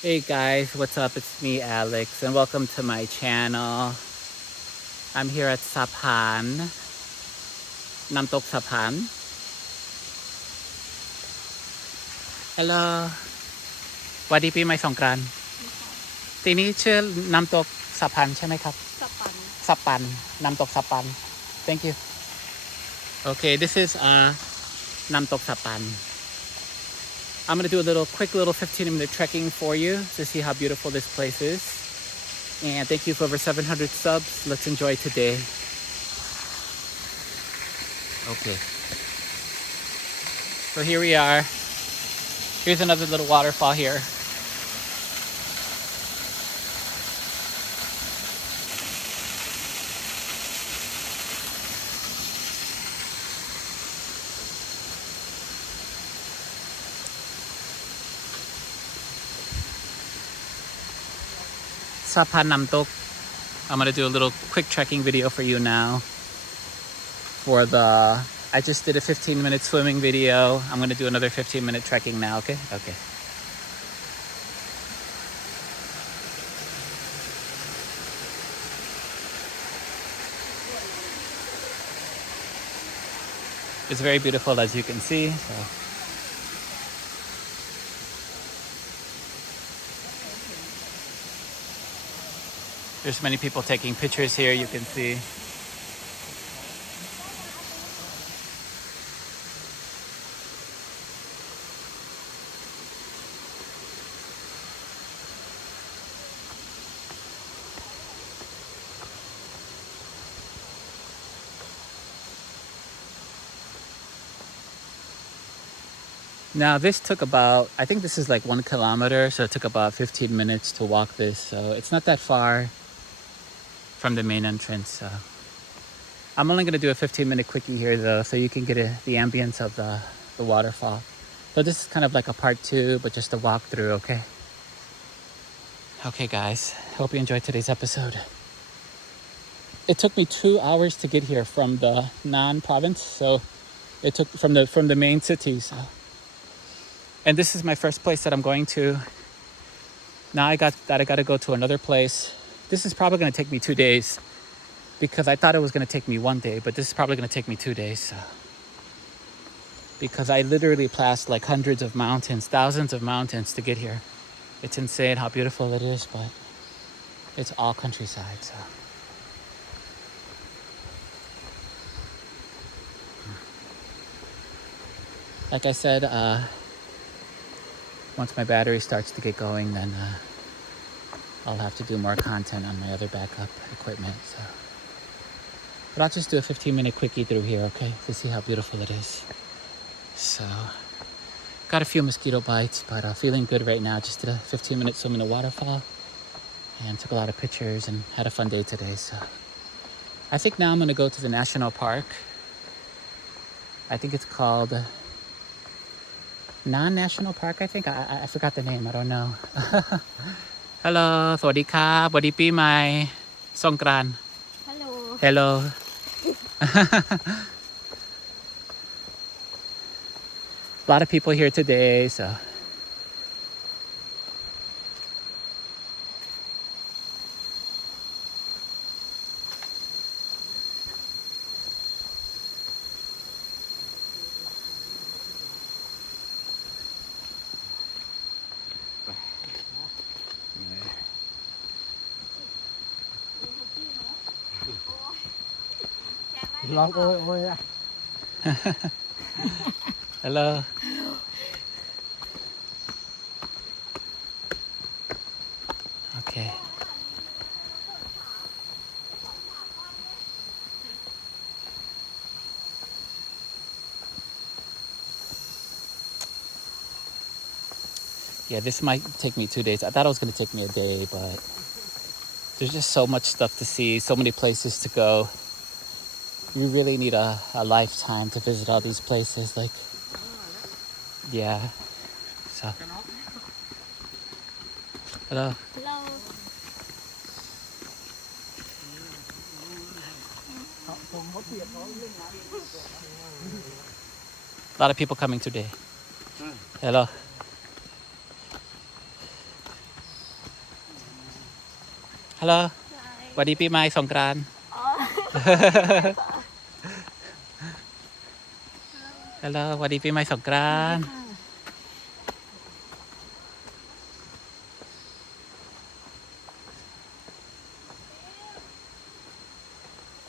Hey guys, what's up? It's me, Alex, and welcome to my channel. I'm here at Sapan, น้ำตก Sapan. Hello. สวัสดีปีใหม่สงกรานต์ที่นี่ชื่อ น้ำตก Sapan ใช่ไหมครับสปัน Sapan น้ำตก Sapan. Thank you. Okay, this isน้ำตก Sapan. I'm gonna do a quick little 15-minute trekking for you to see how beautiful this place is. And thank you for over 700 subs. Let's enjoy today. Okay. So here we are. Here's another little waterfall here. Sapan Namtok. I'm gonna do a little quick trekking video for you now. I just did a 15-minute swimming video. I'm gonna do another 15-minute trekking now, okay? Okay. It's very beautiful as you can see. So. There's many people taking pictures here, you can see. Now this took about, I think this is like 1 kilometer, so it took about 15 minutes to walk this. So it's not that far from the main entrance. So I'm only gonna do a 15-minute quickie here though, so you can get the ambience of the waterfall. So this is kind of like a part 2, but just a walkthrough, okay? Okay guys, hope you enjoyed today's episode. It took me 2 hours to get here from the Nan province, so it took from the main city. So. And this is my first place that I'm going to. Now I got to go to another place. This is probably going to take me 2 days because I thought it was going to take me 1 day, but this is probably going to take me 2 days. So. Because I literally passed like hundreds of mountains, thousands of mountains to get here. It's insane how beautiful it is, but it's all countryside. So. Like I said, once my battery starts to get going, then I'll have to do more content on my other backup equipment. So. But I'll just do a 15-minute quickie through here, okay, to see how beautiful it is. So, got a few mosquito bites, but feeling good right now. Just did a 15-minute swim in the waterfall and took a lot of pictures and had a fun day today. So, I think now I'm gonna go to the national park. I think it's called Non-National Park, I think. I forgot the name. I don't know. Hello. สวัสดีครับ สวัสดีปีใหม่ สงกรานต์ Hello. Hello. A lot of people here today, so. Lon ôi ôi à. Hello. Okay. Yeah, this might take me 2 days. I thought it was going to take me a day, but there's just so much stuff to see, so many places to go. You really need a lifetime to visit all these places. Like, yeah. So. Hello. Hello. A lot of people coming today. Hello. ฮัลโหล Hi. สวัสดีปีใหม่สงกรานต์ ฮัลโหลสวัสดีปีใหม่สงกรานต์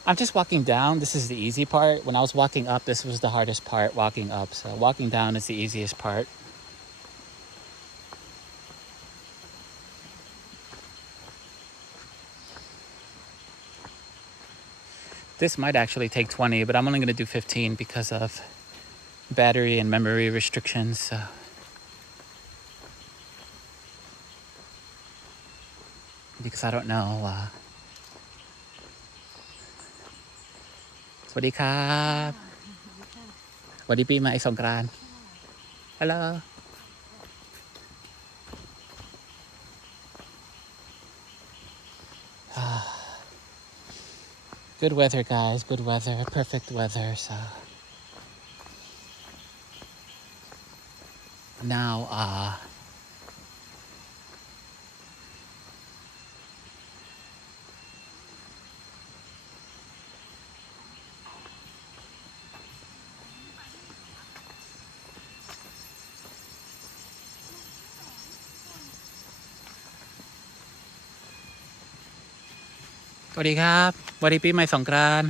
I'm just walking down. This is the easy part. When I was walking up, this was the hardest part, walking up. So walking down is the easiest part. This might actually take 20, but I'm only going to do 15 because of battery and memory restrictions. So. Because I don't know. สวัสดีครับสวัสดีปีใหม่สงกรานต์ Hello. Good weather, guys. Good weather. Perfect weather. So now, สวัสดีครับสวัสดีปีใหม่สงกรานต์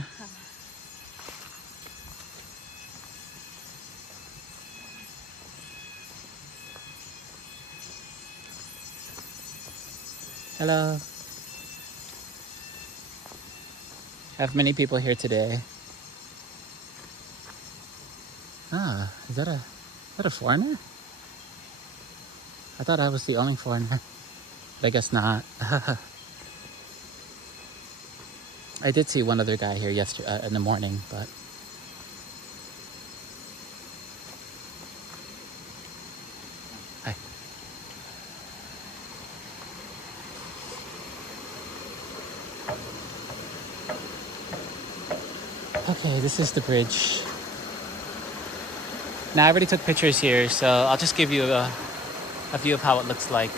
Hello. Have many people here today. Is that a foreigner? I thought I was the only foreigner. But I guess not. I did see one other guy here yesterday in the morning, but hi. Okay, this is the bridge. Now I already took pictures here, so I'll just give you a view of how it looks like.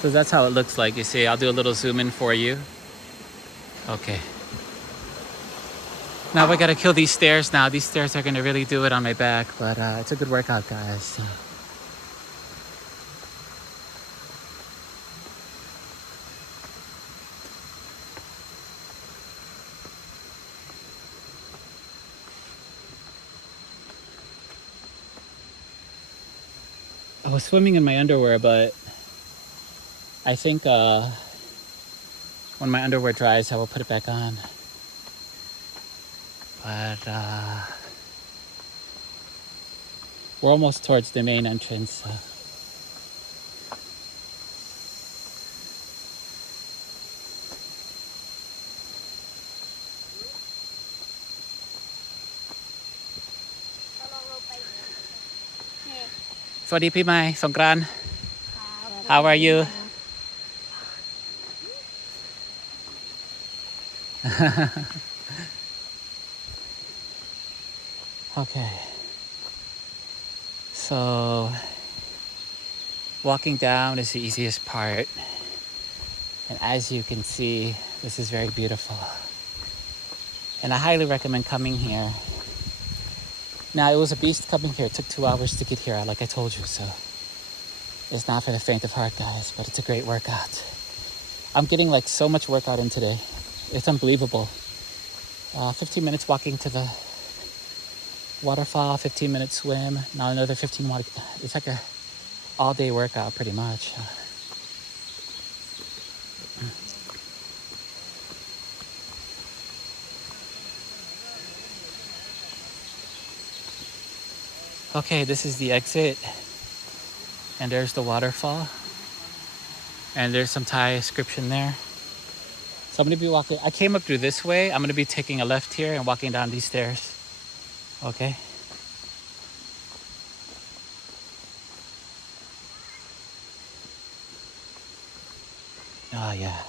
So that's how it looks like. You see, I'll do a little zoom in for you. Okay. Now I gotta kill these stairs now. These stairs are gonna really do it on my back, but it's a good workout, guys. I was swimming in my underwear, but I think when my underwear dries, I will put it back on. But we're almost towards the main entrance. Sawasdee Pi Mai Songkran. How are you? Okay. So walking down is the easiest part. And as you can see, this is very beautiful. And I highly recommend coming here. Now, it was a beast coming here. It took 2 hours to get here, like I told you, so it's not for the faint of heart, guys, but it's a great workout. I'm getting like so much workout in today. It's unbelievable. 15 minutes walking to the waterfall, 15 minute swim, now another 15 walk. It's like a all day workout pretty much. Okay, this is the exit. And there's the waterfall. And there's some Thai inscription there. So I'm gonna be walking, I came up through this way. I'm gonna be taking a left here and walking down these stairs. Okay. Oh yeah.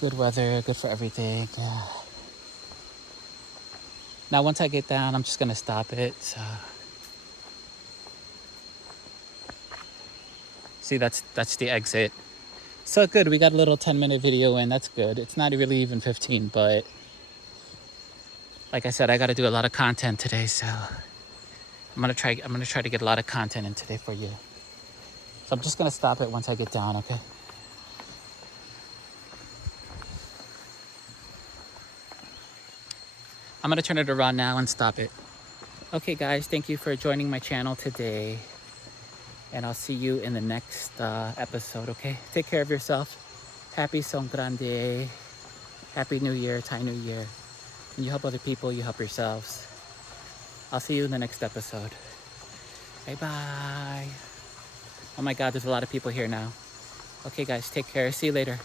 Good weather, good for everything. Yeah. Now once I get down, I'm just gonna stop it. So. See, that's the exit. So good. We got a little 10-minute video in. That's good. It's not really even 15, but like I said, I got to do a lot of content today, so I'm gonna try to get a lot of content in today for you. So I'm just gonna stop it once I get down, okay? I'm gonna turn it around now and stop it. Okay, guys, thank you for joining my channel today, and I'll see you in the next episode. Okay, take care of yourself. Happy Songkrande. Happy New Year, Thai New Year. When you help other people, you help yourselves. I'll see you in the next episode. Bye bye. Oh my God, there's a lot of people here now. Okay, guys, take care. See you later.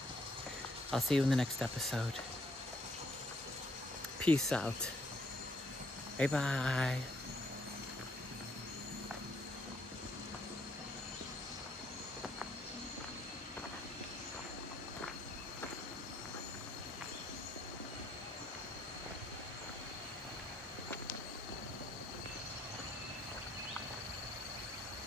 I'll see you in the next episode. Peace out. Bye bye.